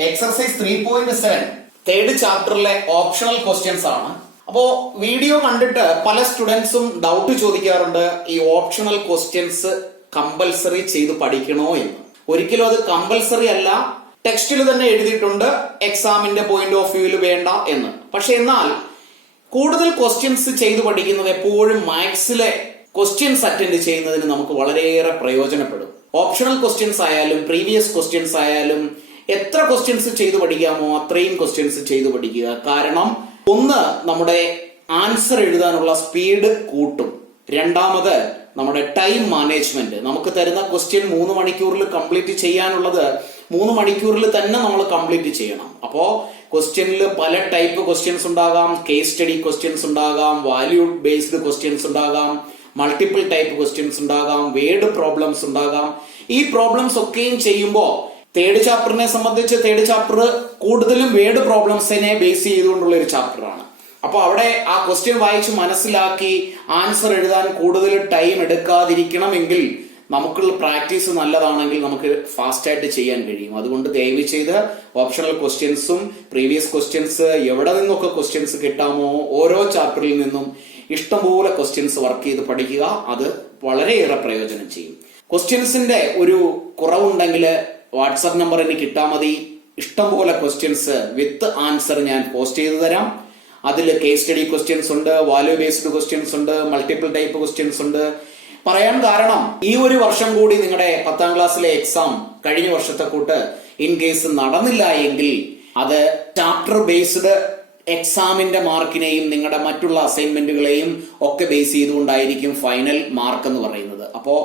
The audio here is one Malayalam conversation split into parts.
എക്സർസൈസ് 3.7 തേർഡ് ചാപ്റ്ററിലെ ഓപ്ഷണൽ ക്വസ്റ്റ്യൻസ് ആണ്. അപ്പോ വീഡിയോ കണ്ടിട്ട് പല സ്റ്റുഡൻസും ഡൗട്ട് ചോദിക്കാറുണ്ട്, ഈ ഓപ്ഷണൽ ക്വസ്റ്റ്യൻസ് കമ്പൽസറി ചെയ്ത് പഠിക്കണോ എന്ന്. ഒരിക്കലും അത് കമ്പൽസറി അല്ല. ടെക്സ്റ്റിൽ തന്നെ എഴുതിയിട്ടുണ്ട് എക്സാമിന്റെ പോയിന്റ് ഓഫ് വ്യൂവിൽ വേണ്ട എന്ന്. പക്ഷെ എന്നാൽ കൂടുതൽ ക്വസ്റ്റ്യൻസ് ചെയ്ത് പഠിക്കുന്നത് എപ്പോഴും മാത്സിലെ ക്വസ്റ്റ്യൻസ് അറ്റൻഡ് ചെയ്യുന്നതിന് നമുക്ക് വളരെയേറെ പ്രയോജനപ്പെടും. ഓപ്ഷണൽ ക്വസ്റ്റ്യൻസ് ആയാലും പ്രീവിയസ് ക്വസ്റ്റ്യൻസ് ആയാലും എത്ര ക്വസ്റ്റ്യൻസ് ചെയ്ത് പഠിക്കാമോ അത്രയും ക്വസ്റ്റ്യൻസ് ചെയ്ത് പഠിക്കുക. കാരണം ഒന്ന്, നമ്മുടെ ആൻസർ എഴുതാനുള്ള സ്പീഡ് കൂട്ടും. രണ്ടാമത്, നമ്മുടെ ടൈം മാനേജ്മെന്റ്. നമുക്ക് തരുന്ന ക്വസ്റ്റ്യൻ 3 മണിക്കൂറിൽ കംപ്ലീറ്റ് ചെയ്യാനുള്ളത് 3 മണിക്കൂറിൽ തന്നെ നമ്മൾ കംപ്ലീറ്റ് ചെയ്യണം. അപ്പോ ക്വസ്റ്റ്യനിൽ പല ടൈപ്പ് ക്വസ്റ്റ്യൻസ് ഉണ്ടാകാം. കേസ് സ്റ്റഡി ക്വസ്റ്റ്യൻസ് ഉണ്ടാകാം, വാല്യൂ ബേസ്ഡ് ക്വസ്റ്റ്യൻസ് ഉണ്ടാകാം, മൾട്ടിപ്പിൾ ടൈപ്പ് ക്വസ്റ്റ്യൻസ് ഉണ്ടാകാം, വേർഡ് പ്രോബ്ലംസ് ഉണ്ടാകാം. ഈ പ്രോബ്ലംസ് ഒക്കെയും ചെയ്യുമ്പോൾ തേർഡ് ചാപ്റ്ററിനെ സംബന്ധിച്ച് തേർഡ് ചാപ്റ്റർ കൂടുതലും വേർഡ് പ്രോബ്ലംസിനെ ബേസ് ചെയ്തുകൊണ്ടുള്ള ഒരു ചാപ്റ്ററാണ്. അപ്പൊ അവിടെ ആ ക്വസ്റ്റ്യൻ വായിച്ച് മനസ്സിലാക്കി ആൻസർ എഴുതാൻ കൂടുതൽ ടൈം എടുക്കാതിരിക്കണമെങ്കിൽ നമുക്കുള്ള പ്രാക്ടീസ് നല്ലതാണെങ്കിൽ നമുക്ക് ഫാസ്റ്റ് ആയിട്ട് ചെയ്യാൻ കഴിയും. അതുകൊണ്ട് ദയവ് ചെയ്ത് ഓപ്ഷണൽ ക്വസ്റ്റ്യൻസും പ്രീവിയസ് ക്വസ്റ്റ്യൻസ് എവിടെ നിന്നൊക്കെ ക്വസ്റ്റ്യൻസ് കിട്ടാമോ ഓരോ ചാപ്റ്ററിൽ നിന്നും ഇഷ്ടംപോലെ ക്വസ്റ്റ്യൻസ് വർക്ക് ചെയ്ത് പഠിക്കുക. അത് വളരെയേറെ പ്രയോജനം ചെയ്യും. ക്വസ്റ്റ്യൻസിന്റെ ഒരു കുറവുണ്ടെങ്കിൽ വാട്സാപ്പ് നമ്പർ എനിക്ക് കിട്ടാൽ മതി. ഇഷ്ടംപോലെ ക്വസ്റ്റ്യൻസ് വിത്ത് ആൻസർ ഞാൻ പോസ്റ്റ് ചെയ്തു തരാം. അതിൽ കേസ് സ്റ്റഡി ക്വസ്റ്റ്യൻസ് ഉണ്ട്, വാല്യൂ ബേസ്ഡ് ക്വസ്റ്റ്യൻസ് ഉണ്ട്, മൾട്ടിപ്പിൾ ടൈപ്പ് ക്വസ്റ്റ്യൻസ് ഉണ്ട്. പറയാൻ കാരണം ഈ ഒരു വർഷം കൂടി നിങ്ങളുടെ 10ാം ക്ലാസ്സിലെ എക്സാം കഴിഞ്ഞ വർഷത്തെ കൂട്ട് ഇൻ കേസ് നടന്നില്ല എങ്കിൽ അത് ചാപ്റ്റർ ബേസ്ഡ് എക്സാമിന്റെ മാർക്കിനെയും നിങ്ങളുടെ മറ്റുള്ള അസൈൻമെന്റുകളെയും ഒക്കെ ബേസ് ചെയ്തുകൊണ്ടായിരിക്കും ഫൈനൽ മാർക്ക് എന്ന് പറയുന്നത്. അപ്പോ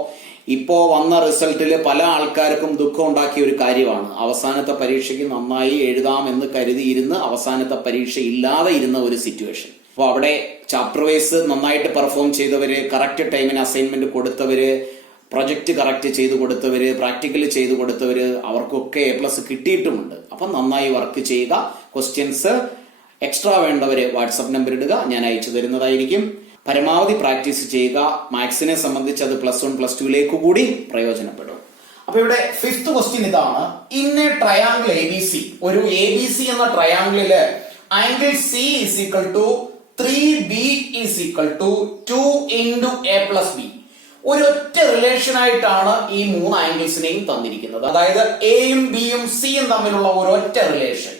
ഇപ്പോ വന്ന റിസൾട്ടിൽ പല ആൾക്കാർക്കും ദുഃഖം ഉണ്ടാക്കിയ ഒരു കാര്യമാണ്. അവസാനത്തെ പരീക്ഷയ്ക്ക് നന്നായി എഴുതാമെന്ന് കരുതിയിരുന്ന് അവസാനത്തെ പരീക്ഷ ഇല്ലാതെ ഇരുന്ന ഒരു സിറ്റുവേഷൻ. അപ്പോൾ അവിടെ ചാപ്റ്റർ വൈസ് നന്നായിട്ട് പെർഫോം ചെയ്തവര്, കറക്റ്റ് ടൈമിന് അസൈൻമെന്റ് കൊടുത്തവര്, പ്രൊജക്ട് കറക്റ്റ് ചെയ്തു കൊടുത്തവര്, പ്രാക്ടിക്കൽ ചെയ്തു കൊടുത്തവര്, അവർക്കൊക്കെ A+ കിട്ടിയിട്ടുമുണ്ട്. അപ്പൊ നന്നായി വർക്ക് ചെയ്യുക. ക്വസ്റ്റ്യൻസ് എക്സ്ട്രാ വേണ്ടവര് വാട്സപ്പ് നമ്പർ ഇടുക, ഞാൻ അയച്ചു തരുന്നതായിരിക്കും. പരമാവധി പ്രാക്ടീസ് ചെയ്യുക. മാത്സിനെ സംബന്ധിച്ച് അത് +1 +2 കൂടി പ്രയോജനപ്പെടും. അപ്പൊ ഇവിടെ 5th ക്വസ്റ്റ്യൻ ഇതാണ്. ഇൻ എ ട്രയാങ്കിൾ ABC, ഒരു ABC എന്ന ട്രയാങ്കിളില് ആംഗിൾ C = 3B = 2 × A+B. ഒരൊറ്റ റിലേഷൻ ആയിട്ടാണ് ഈ 3 ആംഗിൾസിനെയും തന്നിരിക്കുന്നത്. അതായത് എയും ബിയും സിയും തമ്മിലുള്ള ഒരൊറ്റ റിലേഷൻ.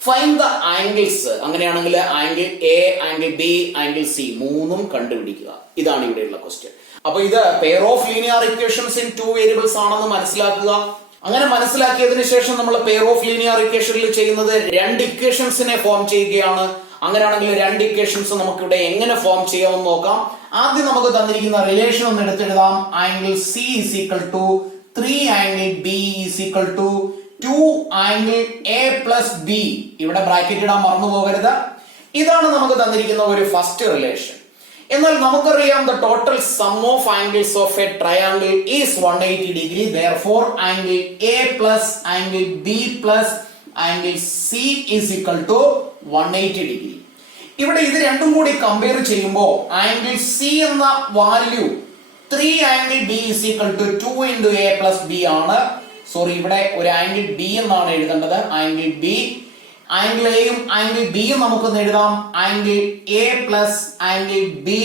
Find the angles. അങ്ങനെയാണെങ്കിൽ angle A, angle B, angle C മൂന്നും കണ്ടുപിടിക്കുക. ഇതാണ് ഇവിടെയുള്ള ക്വസ്റ്റ്യൻ. അപ്പൊ ഇത് pair of linear equations in 2 variables ആണെന്ന് മനസ്സിലാക്കുക. അങ്ങനെ മനസ്സിലാക്കിയതിനു ശേഷം നമ്മൾ പെയർ ഓഫ് ലീനിയർ ഇക്വേഷനിൽ ചെയ്യുന്നത് 2 ഇക്വേഷൻസിനെ ഫോം ചെയ്യുകയാണ്. അങ്ങനെയാണെങ്കിൽ 2 ഇക്വേഷൻസ് നമുക്ക് ഇവിടെ എങ്ങനെ ഫോം ചെയ്യാമെന്ന് നോക്കാം. ആദ്യം നമുക്ക് തന്നിരിക്കുന്ന റിലേഷൻ ഒന്ന് എടുത്തെഴുതാം. Angle C = 3 angle B = 2 angle A+B. ഇവിടെ ബ്രാക്കറ്റ് ഇടാൻ മറന്നു പോകരുത്. ഇതാണ് നമുക്ക് തന്നിരിക്കുന്ന ഒരു ഫസ്റ്റ് റിലേഷൻ. എന്നാൽ നമുക്കറിയാം the total sum of angles of a triangle is 180 degree. Therefore angle A plus angle B plus angle C is equal to 180 degree. ഇവിടെ ഇത് രണ്ടും കൂടി കമ്പയർ ചെയ്യുമ്പോൾ ആംഗിൾ സി എന്ന value 3 angle B is equal to 2 × A+B ആണ്. സോറി, ഇവിടെ ഒരു ആംഗിൾ ബി എന്നാണ് എഴുതേണ്ടത്. ആംഗിൾ ബി, ആംഗിൾ എയും ആംഗിൾ ബിയും നമുക്കൊന്ന് എഴുതാം. Angle A plus angle B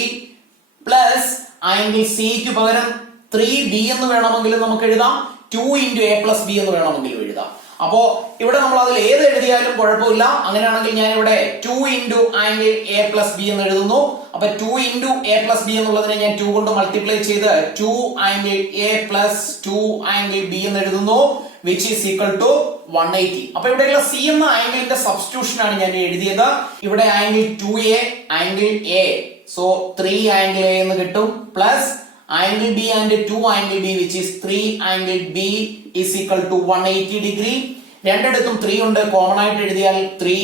plus angle സിക്ക് പകരം 3B എന്ന് വേണമെങ്കിലും നമുക്ക് എഴുതാം. 2 × A+B എന്ന് വേണമെങ്കിലും എഴുതാം. അപ്പോ ഇവിടെ നമ്മൾ അതിൽ ഏത് എഴുതിയാലും കുഴപ്പമില്ല. അങ്ങനെയാണെങ്കിൽ ഞാൻ ഇവിടെ 2 × ആംഗിൾ A+B എന്ന് എഴുതുന്നു. അപ്പൊ 2 × A+B എന്നുള്ളതിനെ ഞാൻ 2 കൊണ്ട് മൾട്ടിപ്ലൈ ചെയ്ത് 2 angle A plus 2 angle B എന്ന് എഴുതുന്നു, which is equal to 180. അപ്പൊ ഇവിടെയുള്ള C എന്ന ആംഗിളിന്റെ സബ്സ്റ്റിറ്റ്യൂഷൻ ആണ് ഞാൻ എഴുതിയത്. ഇവിടെ angle 2A, angle A, so 3 angle A എന്ന് കിട്ടും, plus angle B and 2 angle B, which is 3 angle B is equal to 180 degree. രണ്ടിടത്തും 3 ഉണ്ട്, കോമൺ ആയിട്ട് എഴുതിയാൽ 3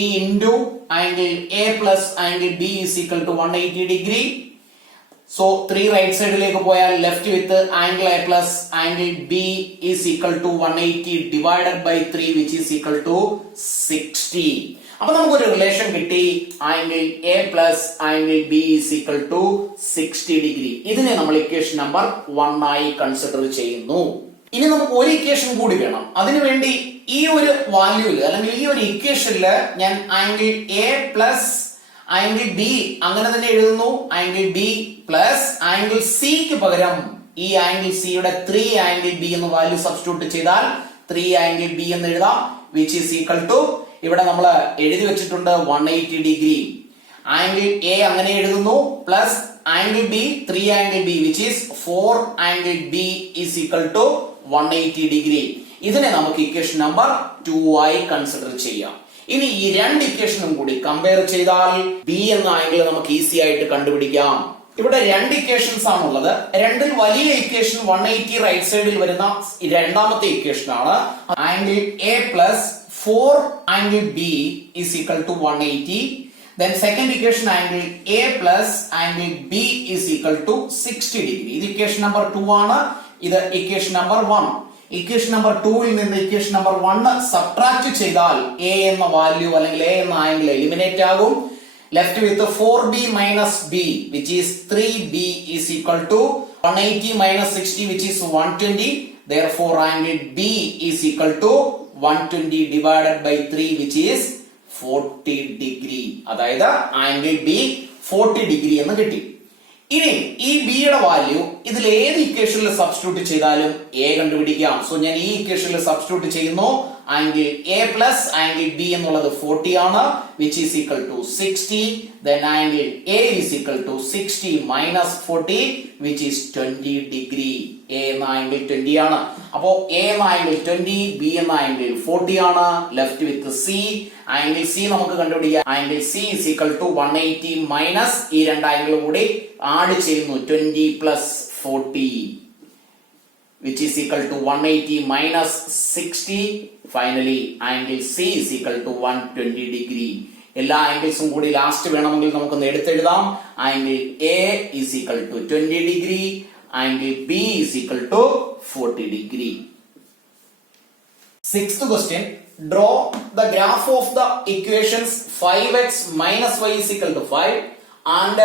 × angle A plus angle B is equal to 180 degree. So 3 right സൈഡിലേക്ക് പോയാൽ left with angle A plus angle B is equal to 180 divided by 3, which is equal to 60. അപ്പൊ നമുക്കൊരു റിലേഷൻ കിട്ടി. Angle A plus angle B is equal to 60 degree. ഇതിനെ നമ്മൾ ഇക്വേഷൻ നമ്പർ 1 ആയി കൺസിഡർ ചെയ്യുന്നു. ഇനി നമുക്ക് ഒരു ഇക്വേഷൻ കൂടി വേണം. അതിനുവേണ്ടി ഈ ഒരു വാല്യൂല് അല്ലെങ്കിൽ ഈ ഒരു ഇക്വേഷനില് ഞാൻ angle A plus angle B അങ്ങനെ തന്നെ എഴുതുന്നു. ആംഗിൾ ബി പ്ലസ് ആംഗിൾ സിക്ക് പകരം ഈ ആംഗിൾ സിയുടെ 3 ആംഗിൾ ബി എന്ന് വാല്യൂ സബ്സ്റ്റിറ്റ്യൂട്ട് ചെയ്താൽ 3 ആംഗിൾ ബി എന്ന് എഴുതാം, വിച്ച് ഈസ് ഈക്വൽ ടു ഇവിടെ നമ്മൾ എഴുതി വെച്ചിട്ടുണ്ട് 180 ഡിഗ്രി. ആംഗിൾ എ അങ്ങനെ എഴുതുന്നു plus angle B 3 angle B which is 4 angle B is equal to 180 degree. ഇതിനെ നമുക്ക് ഇക്വേഷൻ നമ്പർ 2 ആയി കൺസിഡർ ചെയ്യാം. ഇനി ഈ രണ്ട് ഇക്വേഷനും കൂടി കമ്പയർ ചെയ്താൽ ബി എന്ന ആംഗിൾ നമുക്ക് ഈസി ആയിട്ട് കണ്ടുപിടിക്കാം. ഇവിടെ രണ്ട് ഇക്വേഷൻസ് ആണുള്ളത്. രണ്ടിൽ വലിയ ഇക്വേഷൻ 180 റൈറ്റ് സൈഡിൽ വരുന്ന രണ്ടാമത്തെ ഇക്വേഷൻ ആണ്. Angle A plus 4 angle B is equal to 180. Then second equation angle A plus angle B is equal to 60 degree. ഇത് equation number 2 ആണ്. ഇത് equation number 1. Equation number 2 ൽ നിന്ന് equation number 1 സബ്ട്രാക്ട് ചെയ്താൽ A എന്ന വാല്യൂ അല്ലെങ്കിൽ A എന്ന ആംഗിൾ എലിമിനേറ്റ് ആകും. Left with 4B minus B which is 3B is equal to 180 minus 60 which is 120. Therefore angle B is equal to 120 divided by 3 which is 40 degree. അതായത് ആംഗിൾ ബി 40 ഡിഗ്രി എന്ന് കിട്ടി. ഇനി ഈ ബിയുടെ വാല്യൂ ഇതിൽ ഏത് ഇക്വേഷനിൽ സബ്സ്റ്റിറ്റ്യൂട്ട് ചെയ്താലും എ കണ്ടുപിടിക്കാം. സോ ഞാൻ ഈ ഇക്വേഷനിൽ സബ്സ്റ്റിറ്റ്യൂട്ട് ചെയ്യുന്നു. Angle A plus angle B എന്നുള്ളത് 40 ആണ്, which is equal to 60. Then angle A is equal to 60 minus 40 which is 20 degree. A എന്ന ആംഗിൾ 20 ആണ്. അപ്പോ എ എന്ന ആംഗിൾ 20, ബി എന്ന ആംഗിൾ 40 ആണ്. Left with C. Angle C നമുക്ക് കണ്ടുപിടിക്കാം. Angle C is equal to 180 minus ഈ രണ്ട് ആംഗിൾ കൂടി ആഡ് ചെയ്യുന്നു 20 plus 40 which is equal to 180 minus 60. Finally angle C is equal to 120 degree. എല്ലാ ആംഗിൾസും കൂടി ലാസ്റ്റ് വേണമെങ്കിൽ നമുക്ക് എടുത്തെഴുതാം. Angle A is equal to 20 degree. Angle B is equal to 40 degree. Sixth question. Draw the graph of the equations 5x minus y is equal to 5 and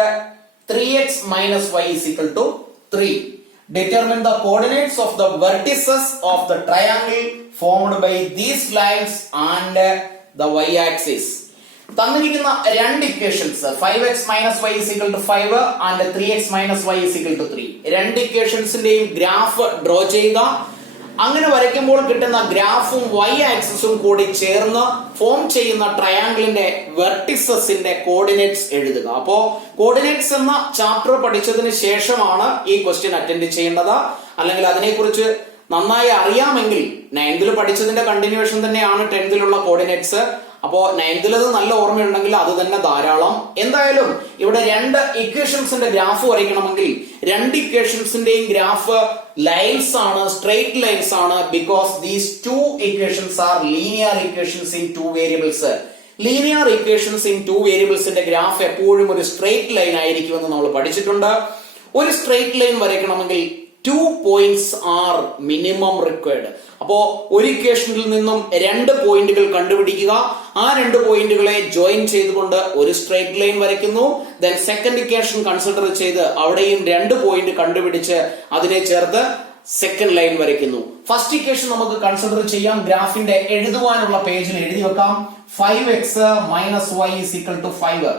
3x minus y is equal to 3. Determine the coordinates of the vertices of the triangle formed by these lines and the y-axis. തന്നിരിക്കുന്ന രണ്ട് equations 5x minus y is equal to 5 and 3x minus y is equal to 3. രണ്ട് ഇക്വേഷൻസിന്റെയും ഗ്രാഫ് ഡ്രോ ചെയ്യുക. അങ്ങനെ വരയ്ക്കുമ്പോൾ കിട്ടുന്ന ഗ്രാഫും y ആക്സിസും കൂടി ചേർന്ന് ഫോം ചെയ്യുന്ന ട്രയാങ്കിളിന്റെ വെർട്ടിസസിന്റെ കോർഡിനേറ്റ്സ് എഴുതുക. അപ്പോ കോർഡിനേറ്റ്സ് എന്ന ചാപ്റ്റർ പഠിച്ചതിന് ശേഷമാണ് ഈ ക്വസ്റ്റ്യൻ അറ്റൻഡ് ചെയ്യേണ്ടത്. അല്ലെങ്കിൽ അതിനെക്കുറിച്ച് നന്നായി അറിയാമെങ്കിൽ 9th പഠിച്ചതിന്റെ കണ്ടിന്യൂവേഷൻ തന്നെയാണ് 10th കോർഡിനേറ്റ്സ്. അപ്പോ 9th അത് നല്ല ഓർമ്മയുണ്ടെങ്കിൽ അത് തന്നെ ധാരാളം. എന്തായാലും ഇവിടെ രണ്ട് ഇക്വേഷൻസിന്റെ ഗ്രാഫ് വരയ്ക്കണമെങ്കിൽ രണ്ട് ഇക്വേഷൻസിന്റെയും ഗ്രാഫ് ലൈൻസ് ആണ്, സ്ട്രെയിറ്റ് ലൈൻസ് ആണ്. Because these two equations are linear equations in two variables. Linear equations in two വേരിയബിൾസിന്റെ ഗ്രാഫ് എപ്പോഴും ഒരു സ്ട്രെയിറ്റ് ലൈൻ ആയിരിക്കുമെന്ന് നമ്മൾ പഠിച്ചിട്ടുണ്ട്. ഒരു സ്ട്രെയിറ്റ് ലൈൻ വരയ്ക്കണമെങ്കിൽ 2 points are minimum required. അപ്പോ ഒരു ഇക്വേഷനിൽ നിന്നും 2 പോയിന്റുകൾ കണ്ടുപിടിക്കുക. ആ 2 പോയിന്റുകളെ ജോയിൻ ചെയ്തുകൊണ്ട് ഒരു സ്ട്രെയിറ്റ് ലൈൻ വരയ്ക്കുന്നു. ദെൻ സെക്കൻഡ് ഇക്വേഷൻ കൺസിഡർ ചെയ്ത് അവിടെയും 2 പോയിന്റ് കണ്ടുപിടിച്ച് അതിനെ ചേർത്ത് സെക്കൻഡ് ലൈൻ വരയ്ക്കുന്നു. ഫസ്റ്റ് ഇക്വേഷൻ നമുക്ക് കൺസിഡർ ചെയ്യാം. ഗ്രാഫിന്റെ എഴുതുവാനുള്ള പേജിൽ എഴുതി വെക്കാം. 5x minus y is equal to 5.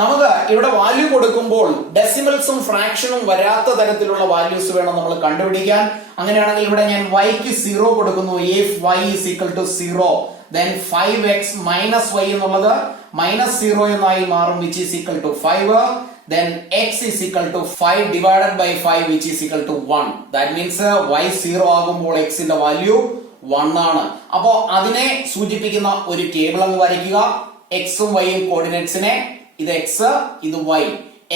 നമുക്ക് ഇവിടെ വാല്യൂ കൊടുക്കുമ്പോൾ ഡെസിമൽസും ഫ്രാക്ഷനും വരാത്ത തരത്തിലുള്ള വാല്യൂസ് വേണം നമ്മൾ കണ്ടുപിടിക്കാൻ. അങ്ങനെയാണെങ്കിൽ ഇവിടെ ഞാൻ yക്ക് 0 കൊടുക്കുന്നു. if y is equal to 0 then 5x minus y എന്നുള്ളത് -0 എന്നായി മാറും, which is equal to 5. then x is equal to 5 divided by 5 which is equal to 1. that means y 0 ആകുമ്പോൾ x ന്റെ വാല്യൂ 1 ആണ്. അപ്പോ അതിനെ സൂചിപ്പിക്കുന്ന ഒരു ടേബിൾ അങ്ങ് വരയ്ക്കുക. x ഉം y ഉം കോർഡിനേറ്റ്സിനെ, ഇത് x, ഇത് y.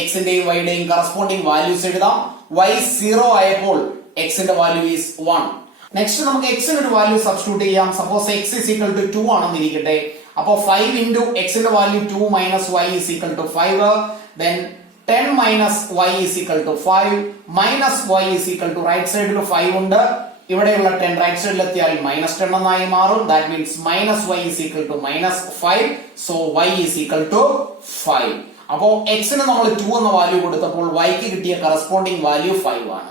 x ന്റെയും y യുടെയും കറസ്പോണ്ടിങ് വാല്യൂസ് എഴുതാം. y 0 ആയപ്പോൾ x ന്റെ വാല്യൂ ഈസ് 1. നെക്സ്റ്റ് നമുക്ക് x ന് ഒരു വാല്യൂ സബ്സ്റ്റിറ്റ്യൂട്ട് ചെയ്യാം. Suppose x is equal to 2 ആണെന്ന് ഇരിക്കട്ടെ. അപ്പോ 5 into x ന്റെ value 2 minus y is equal to 5. then 10 minus y is equal to 5 minus y is equal to right സൈഡിൽ 5 ഉണ്ട്. ഇവിടെയുള്ള 10 റൈറ്റ് സൈഡിൽ എത്തിയാൽ -10 എന്നായി മാറും. That means -y is equal to -5. So y is equal to 5. അപ്പോ x ന് നമ്മൾ 2 എന്ന വാല്യൂ കൊടുത്തപ്പോൾ y ക്ക് കിട്ടിയ കറസ്പോണ്ടിങ് വാല്യൂ 5 ആണ്.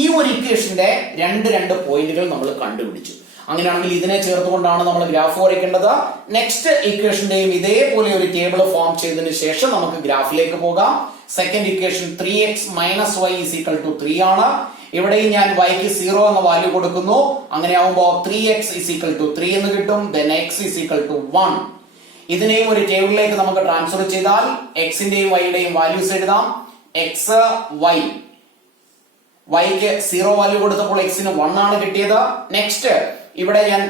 ഈ ഒരു ഇക്വേഷന്റെ രണ്ട് പോയിന്റുകൾ നമ്മൾ കണ്ടുപിടിച്ചു. അങ്ങനെയാണെങ്കിൽ ഇതിനെ ചേർത്തുകൊണ്ടാണ് നമ്മൾ ഗ്രാഫ് വരയ്ക്കേണ്ടത്. നെക്സ്റ്റ് ഇക്വേഷന്റെയും ഇതേപോലെ ഒരു ടേബിൾ ഫോം ചെയ്തതിനു ശേഷം നമുക്ക് ഗ്രാഫിലേക്ക് പോകാം. Second equation 3x minus y is equal to 3 ആണ്. ഇവിടെയും ഞാൻ yക്ക് 0 എന്ന വാല്യൂ കൊടുക്കുന്നു. അങ്ങനെയാവുമ്പോ 3x ഈസ് ഈക്വൽ ടു 3 എന്ന് കിട്ടും. then x is equal to 1. ഇതിനെയും ഒരു ടേബിളിലേക്ക് നമുക്ക് ട്രാൻസ്ഫർ ചെയ്താൽ എക്സിന്റെയും വൈയുടെയും വാല്യൂസ് എഴുതാം. എക്സ് വൈ, വൈക്ക് 0 വാല്യൂ കൊടുത്തപ്പോൾ എക്സിന് 1 ആണ് കിട്ടിയത്. നെക്സ്റ്റ് ഇവിടെ ഞാൻ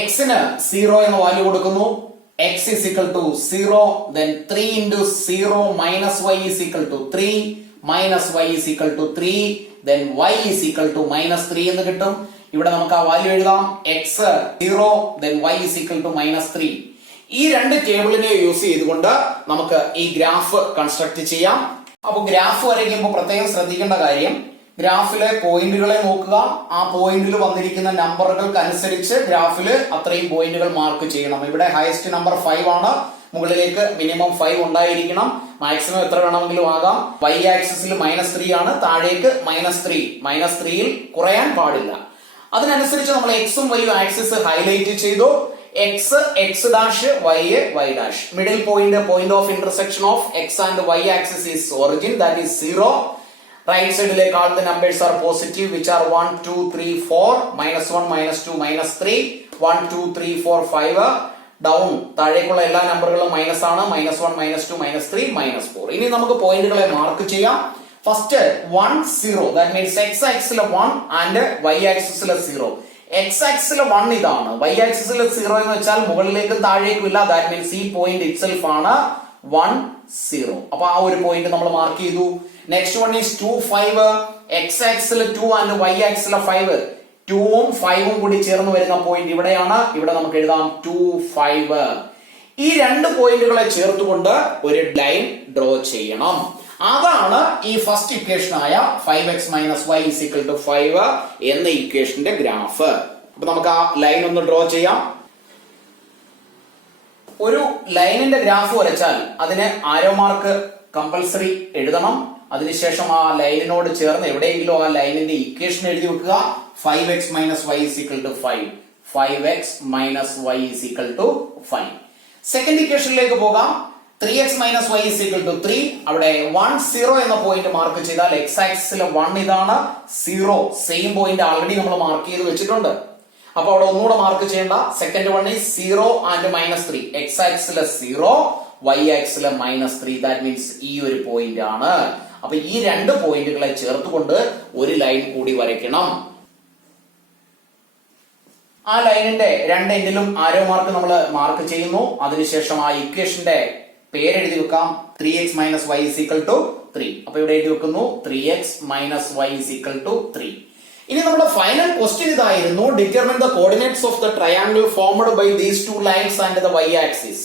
എക്സിന് 0 എന്ന വാല്യൂ കൊടുക്കുന്നു. x is equal to 0, then 3 into 0 minus y is equal to 3, minus y is equal to 3, then y is equal to minus 3 എന്ന് കിട്ടും. ഇവിടെ നമുക്ക് ആ വാല്യൂ എഴുതാം. x 0, then y is equal to minus 3. ഈ രണ്ട് ടേബിളിനെ യൂസ് ചെയ്തുകൊണ്ട് നമുക്ക് ഈ ഗ്രാഫ് കൺസ്ട്രക്ട് ചെയ്യാം. അപ്പൊ ഗ്രാഫ് വരയ്ക്കുമ്പോൾ പ്രത്യേകം ശ്രദ്ധിക്കേണ്ട കാര്യം, ഗ്രാഫിലെ പോയിന്റുകളെ നോക്കുക. ആ പോയിന്റിൽ വന്നിരിക്കുന്ന നമ്പറുകൾക്ക് അനുസരിച്ച് ഗ്രാഫിൽ അത്രയും പോയിന്റുകൾ മാർക്ക് ചെയ്യണം. ഇവിടെ ഹയസ്റ്റ് നമ്പർ 5 ആണ്. മുകളിലേക്ക് മിനിമം 5 ഉണ്ടായിരിക്കണം. മാക്സിമം എത്ര വേണമെങ്കിലും ആകാം. y ആക്സിസിൽ -3 ആണ്, താഴേക്ക് -3. -3യിൽ കുറയാൻ പാടില്ല. അതിനനുസരിച്ച് നമ്മൾ എക്സും വൈയും ആക്സിസ് ഹൈലൈറ്റ് ചെയ്തു. x dash, y dash. Middle point of intersection of x and y axis is origin, that is 0. Right side like all the numbers are positive, which are 1, 2, 3, 4, -1, -2, -3, 1, 2, 3, 4, 5. Down താഴേക്കുള്ള എല്ലാ നമ്പറുകളും മൈനസ് ആണ്. -1, -2, -3, -4. ഇനി നമുക്ക് പോയിന്റുകളെ മാർക്ക് ചെയ്യാം. ഫസ്റ്റ് 1, 0, that means x ആക്സിസിലെ 1 and y ആക്സിസിലെ 0. x ആക്സിസിലെ 1 ഇതാണ്, y ആക്സിസിലെ 0 എന്ന് വെച്ചാൽ മുകളിലേക്കും താഴേക്കും ഇല്ല. ദാറ്റ് മീൻസ് ഈ പോയിന്റ് ഇറ്റ്സെൽഫ് ആണ് 1, 0. അപ്പൊ ആ ഒരു പോയിന്റ് നമ്മൾ മാർക്ക് ചെയ്തു. Next one is 2, 5. x ആക്സിസിലെ 2 and y ആക്സിസിലെ 5. 2ഉം 5ഉം കൂടി ചേർന്ന് വരുന്ന പോയിന്റ് ഇവിടെയാണ്. ഇവിടെ നമുക്ക് എഴുതാം 2, 5. ഈ രണ്ട് പോയിന്റുകളെ ചേർത്തുകൊണ്ട് ഒരു ലൈൻ ഡ്രോ ചെയ്യണം. അതാണ് ഈ ഫസ്റ്റ് ഇക്വേഷനായ 5x minus y is equal to 5 എന്ന ഇക്വേഷന്റെ ഗ്രാഫ്. അപ്പൊ നമുക്ക് ആ ലൈൻ ഒന്ന് ഡ്രോ ചെയ്യാം. ഒരു ലൈനിന്റെ ഗ്രാഫ് വരച്ചാൽ അതിന് ആരോ മാർക്ക് കമ്പൽസറി എഴുതണം. അതിനുശേഷം ആ ലൈനിനോട് ചേർന്ന് എവിടെയെങ്കിലും ആ ലൈനിന്റെ ഇക്വേഷൻ എഴുതി വെക്കുക. 5x minus y is equal to 5. 5x minus y is equal to 5. Second ഇക്വേഷനിലേക്ക് പോകാം. 3x minus y is equal to 3. അവിടെ 1, 0 എന്ന പോയിന്റ് മാർക്ക് ചെയ്താൽ x ആക്സിസിലെ 1 ഇതാണ്, 0 സെയിം പോയിന്റ് ആൾറെഡി നമ്മൾ മാർക്ക് ചെയ്ത് വെച്ചിട്ടുണ്ട്. അപ്പൊ അവിടെ ഒന്നുകൂടെ മാർക്ക് ചെയ്യേണ്ട. Second one is 0 and -3. x ആക്സിസിലെ 0, y ആക്സിസിലെ -3. ദാറ്റ് മീൻസ് ഈ ഒരു പോയിന്റ് ആണ്. അപ്പൊ ഈ രണ്ട് പോയിന്റുകളെ ചേർത്തുകൊണ്ട് ഒരു ലൈൻ കൂടി വരയ്ക്കണം. ആ ലൈനിന്റെ രണ്ട് എൻഡിലും ആരോ മാർക്ക് നമ്മൾ മാർക്ക് ചെയ്യുന്നു. അതിനുശേഷം ആ ഇക്വേഷന്റെ പേരെഴുതി വെക്കാം. 3x minus y is equal to 3. അപ്പൊ ഇവിടെ എഴുതി വെക്കുന്നു 3x minus y is equal to 3. ഇനി നമ്മുടെ ഫൈനൽ ക്വസ്റ്റ്യൻ ഇതായിരുന്നു. Determine the coordinates of the triangle formed by these two lines and the y axis.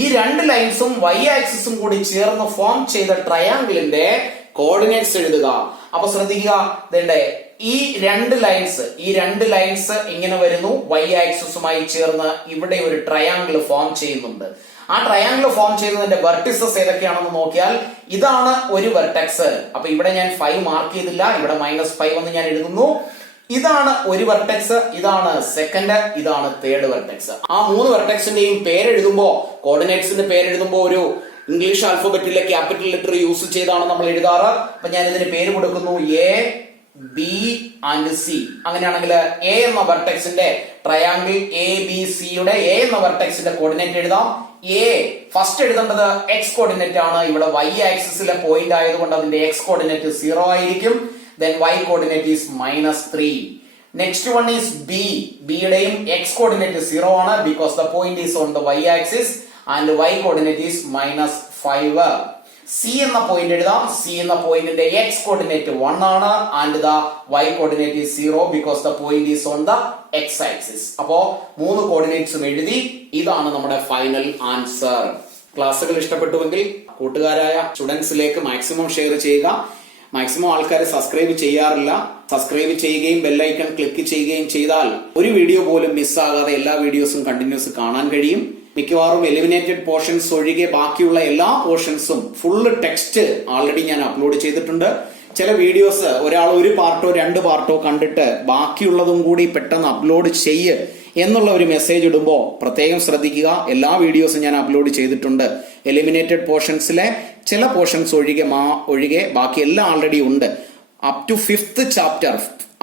ഈ രണ്ട് ലൈൻസും y ആക്സിസും കൂടി ചേർന്ന് ഫോം ചെയ്ത ട്രയാംഗിളിന്റെ കോർഡിനേറ്റ്സ് എഴുതുക. അപ്പൊ ശ്രദ്ധിക്കുക, ഈ രണ്ട് ലൈൻസ് ഇങ്ങനെ വരുന്നു. y ആക്സിസുമായി ചേർന്ന് ഇവിടെ ഒരു ട്രയാംഗിൾ ഫോം ചെയ്യുന്നുണ്ട്. ആ ട്രയാംഗിൾ ഫോം ചെയ്യുന്നതിന്റെ വെർട്ടിസസ് ഏതൊക്കെയാണെന്ന് നോക്കിയാൽ ഇതാണ് ഒരു വെർട്ടെക്സ്. അപ്പൊ ഇവിടെ ഞാൻ 5 മാർക്ക് ചെയ്തില്ല, ഇവിടെ -5 എന്ന് ഞാൻ എഴുതുന്നു. ഇതാണ് ഒരു വെർട്ടെക്സ്, ഇതാണ് സെക്കൻഡ്, ഇതാണ് തേർഡ് വെർട്ടെക്സ്. ആ 3 വെർട്ടെക്സിന്റെയും പേരെഴുതുമ്പോ, കോർഡിനേറ്റ്സിന്റെ പേരെഴുതുമ്പോ ഒരു ഇംഗ്ലീഷ് ആൽഫബറ്റിലെ ക്യാപിറ്റൽ ലെറ്റർ യൂസ് ചെയ്താണ് നമ്മൾ എഴുതാറ്. അപ്പൊ ഞാൻ ഇതിന് പേര് കൊടുക്കുന്നു A, B ആൻഡ് C. അങ്ങനെയാണെങ്കിൽ A എന്ന വെർട്ടെക്സിന്റെ ട്രയാംഗിൾ ABC യുടെ A എന്ന വെർട്ടെക്സിന്റെ കോർഡിനേറ്റ് എഴുതാം. A ഫസ്റ്റ് എഴുതേണ്ടത് x കോർഡിനേറ്റ് ആണ്. ഇവിടെ y ആക്സിസിലെ പോയിന്റ് ആയതുകൊണ്ട് അതിന്റെ x കോർഡിനേറ്റ് 0 ആയിരിക്കും. then y coordinate is -3. next one is B. B യുടെയും x coordinate 0 ആണ് because the point is on the y axis and y coordinate is -5. C എന്ന പോയിന്റ് എഴുതാം. C എന്ന പോയിന്റിന്റെ x coordinate 1 ആണ് and the y coordinate is 0 because the point is on the x axis. അപ്പോ 3 കോർഡിനേറ്റ്സും എഴുതി. ഇതാണ് നമ്മുടെ ഫൈനൽ ആൻസർ. ക്ലാസ്സുകൾ ഇഷ്ടപ്പെട്ടുവെങ്കിൽ കൂട്ടുകാരായ സ്റ്റുഡൻസിലേക്ക് മാക്സിമം ഷെയർ ചെയ്യുക. മാക്സിമം ആൾക്കാർ സബ്സ്ക്രൈബ് ചെയ്യാറില്ല. സബ്സ്ക്രൈബ് ചെയ്യുകയും ബെല്ലൈക്കൺ ക്ലിക്ക് ചെയ്യുകയും ചെയ്താൽ ഒരു വീഡിയോ പോലും മിസ്സാകാതെ എല്ലാ വീഡിയോസും കണ്ടിന്യൂസ് കാണാൻ കഴിയും. മിക്കവാറും എലിമിനേറ്റഡ് പോർഷൻസ് ഒഴികെ ബാക്കിയുള്ള എല്ലാ പോർഷൻസും ഫുള്ള് ടെക്സ്റ്റ് ആൾറെഡി ഞാൻ അപ്ലോഡ് ചെയ്തിട്ടുണ്ട്. ചില വീഡിയോസ് ഒരാൾ ഒരു പാർട്ടോ 2 പാർട്ടോ കണ്ടിട്ട് ബാക്കിയുള്ളതും കൂടി പെട്ടെന്ന് അപ്ലോഡ് ചെയ്യ് എന്നുള്ള ഒരു മെസ്സേജ് ഇടുമ്പോൾ പ്രത്യേകം ശ്രദ്ധിക്കുക. എല്ലാ വീഡിയോസും ഞാൻ അപ്ലോഡ് ചെയ്തിട്ടുണ്ട്. എലിമിനേറ്റഡ് പോർഷൻസിലെ ചില പോർഷൻസ് ഒഴികെ ബാക്കി എല്ലാം ആൾറെഡി ഉണ്ട്. Up to 5th chapter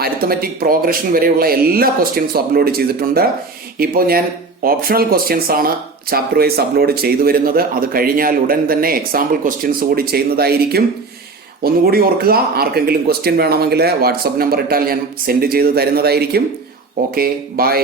arithmetic progression വരെയുള്ള എല്ലാ ക്വസ്റ്റ്യൻസും അപ്ലോഡ് ചെയ്തിട്ടുണ്ട്. ഇപ്പോൾ ഞാൻ ഓപ്ഷണൽ ക്വസ്റ്റ്യൻസ് ആണ് ചാപ്റ്റർ വൈസ് അപ്ലോഡ് ചെയ്തു വരുന്നത്. അത് കഴിഞ്ഞാൽ ഉടൻ തന്നെ എക്സാമ്പിൾ ക്വസ്റ്റ്യൻസ് കൂടി ചെയ്യുന്നതായിരിക്കും. ഒന്നുകൂടി ഓർക്കുക, ആർക്കെങ്കിലും ക്വസ്റ്റ്യൻ വേണമെങ്കിൽ വാട്സപ്പ് നമ്പർ ഇട്ടാൽ ഞാൻ സെൻഡ് ചെയ്ത് തരുന്നതായിരിക്കും. Okay, by.